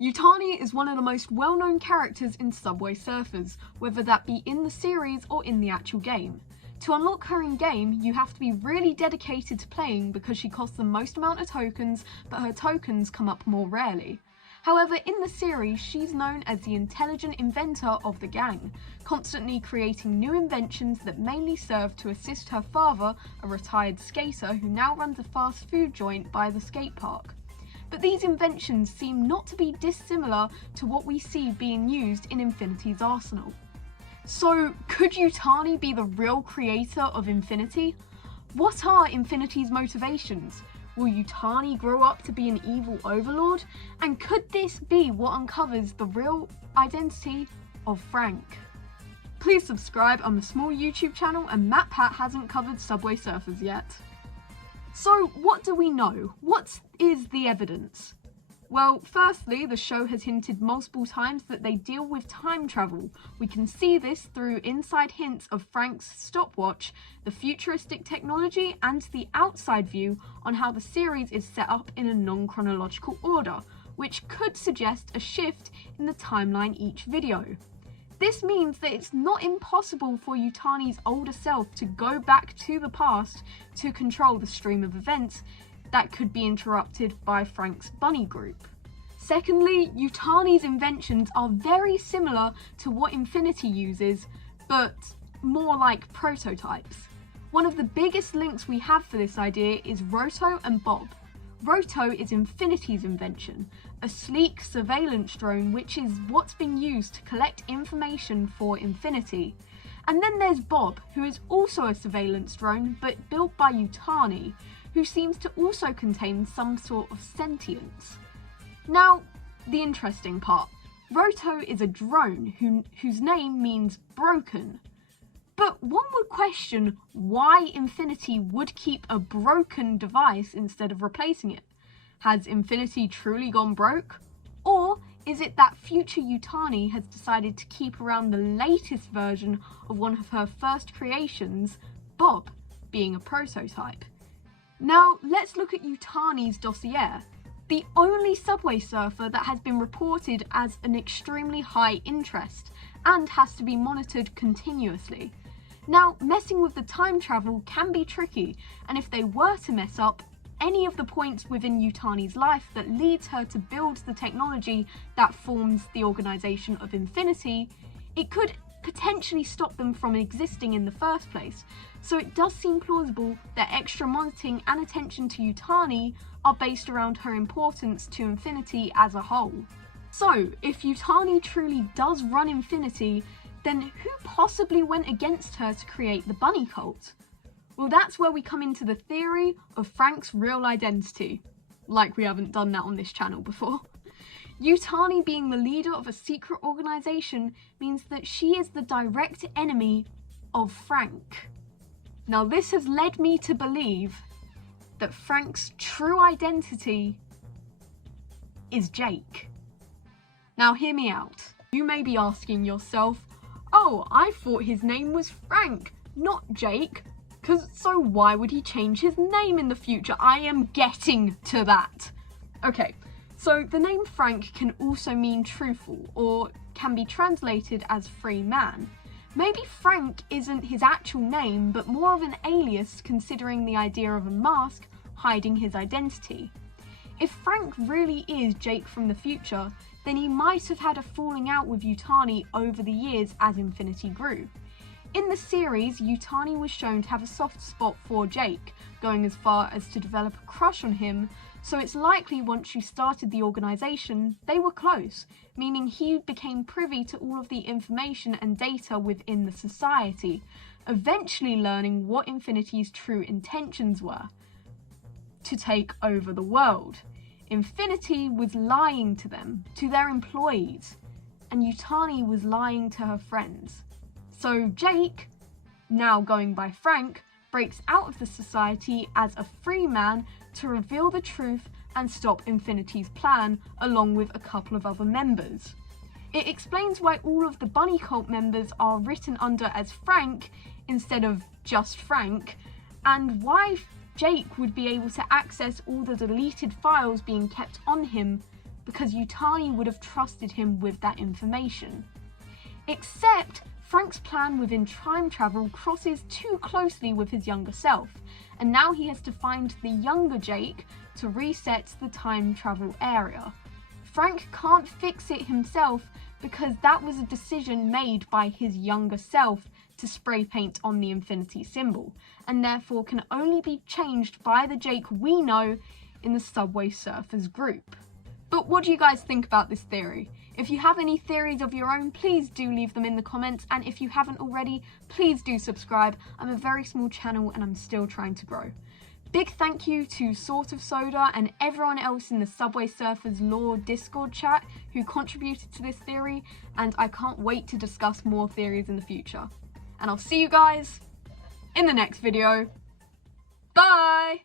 Yutani is one of the most well-known characters in Subway Surfers, whether that be in the series or in the actual game. To unlock her in-game, you have to be really dedicated to playing because she costs the most amount of tokens, but her tokens come up more rarely. However, in the series, she's known as the intelligent inventor of the gang, constantly creating new inventions that mainly serve to assist her father, a retired skater who now runs a fast food joint by the skate park. But these inventions seem not to be dissimilar to what we see being used in Infinity's arsenal. So, could Yutani be the real creator of Infinity? What are Infinity's motivations? Will Yutani grow up to be an evil overlord? And could this be what uncovers the real identity of Frank? Please subscribe, I'm a small YouTube channel and MatPat hasn't covered Subway Surfers yet. So what do we know? What is the evidence? Well, firstly, the show has hinted multiple times that they deal with time travel. We can see this through inside hints of Frank's stopwatch, the futuristic technology, and the outside view on how the series is set up in a non-chronological order, which could suggest a shift in the timeline each video. This means that it's not impossible for Yutani's older self to go back to the past to control the stream of events that could be interrupted by Frank's bunny group. Secondly, Yutani's inventions are very similar to what Infinity uses, but more like prototypes. One of the biggest links we have for this idea is Roto and Bob. Roto is Infinity's invention, a sleek surveillance drone which is what's been used to collect information for Infinity. And then there's Bob, who is also a surveillance drone but built by Yutani, who seems to also contain some sort of sentience. Now, the interesting part. Roto is a drone whose name means broken. But one would question why Infinity would keep a broken device instead of replacing it. Has Infinity truly gone broke? Or is it that future Yutani has decided to keep around the latest version of one of her first creations, Bob, being a prototype? Now, let's look at Yutani's dossier. The only Subway Surfer that has been reported as an extremely high interest and has to be monitored continuously. Now, messing with the time travel can be tricky, and if they were to mess up any of the points within Yutani's life that leads her to build the technology that forms the organisation of Infinity, it could potentially stop them from existing in the first place. So it does seem plausible that extra monitoring and attention to Yutani are based around her importance to Infinity as a whole. So, if Yutani truly does run Infinity, then who possibly went against her to create the bunny cult? Well, that's where we come into the theory of Frank's real identity. Like we haven't done that on this channel before. Yutani being the leader of a secret organisation means that she is the direct enemy of Frank. Now, this has led me to believe that Frank's true identity is Jake. Now, hear me out. You may be asking yourself, oh, I thought his name was Frank, not Jake. So why would he change his name in the future? I am getting to that. Okay, so the name Frank can also mean truthful, or can be translated as free man. Maybe Frank isn't his actual name, but more of an alias considering the idea of a mask hiding his identity. If Frank really is Jake from the future, then he might have had a falling out with Yutani over the years as Infinity grew. In the series, Yutani was shown to have a soft spot for Jake, going as far as to develop a crush on him, so it's likely once she started the organisation, they were close, meaning he became privy to all of the information and data within the society, eventually learning what Infinity's true intentions were: to take over the world. Infinity was lying to them, to their employees, and Yutani was lying to her friends. So Jake, now going by Frank, breaks out of the society as a free man to reveal the truth and stop Infinity's plan, along with a couple of other members. It explains why all of the bunny cult members are written under as Frank instead of just Frank, and why Jake would be able to access all the deleted files being kept on him because Yutani would have trusted him with that information. Except Frank's plan within time travel crosses too closely with his younger self, and now he has to find the younger Jake to reset the time travel area. Frank can't fix it himself because that was a decision made by his younger self to spray paint on the infinity symbol, and therefore can only be changed by the Jake we know in the Subway Surfers group. But what do you guys think about this theory? If you have any theories of your own, please do leave them in the comments, and if you haven't already, please do subscribe. I'm a very small channel and I'm still trying to grow. Big thank you to Sort of Soda and everyone else in the Subway Surfers lore Discord chat who contributed to this theory, and I can't wait to discuss more theories in the future. And I'll see you guys in the next video. Bye!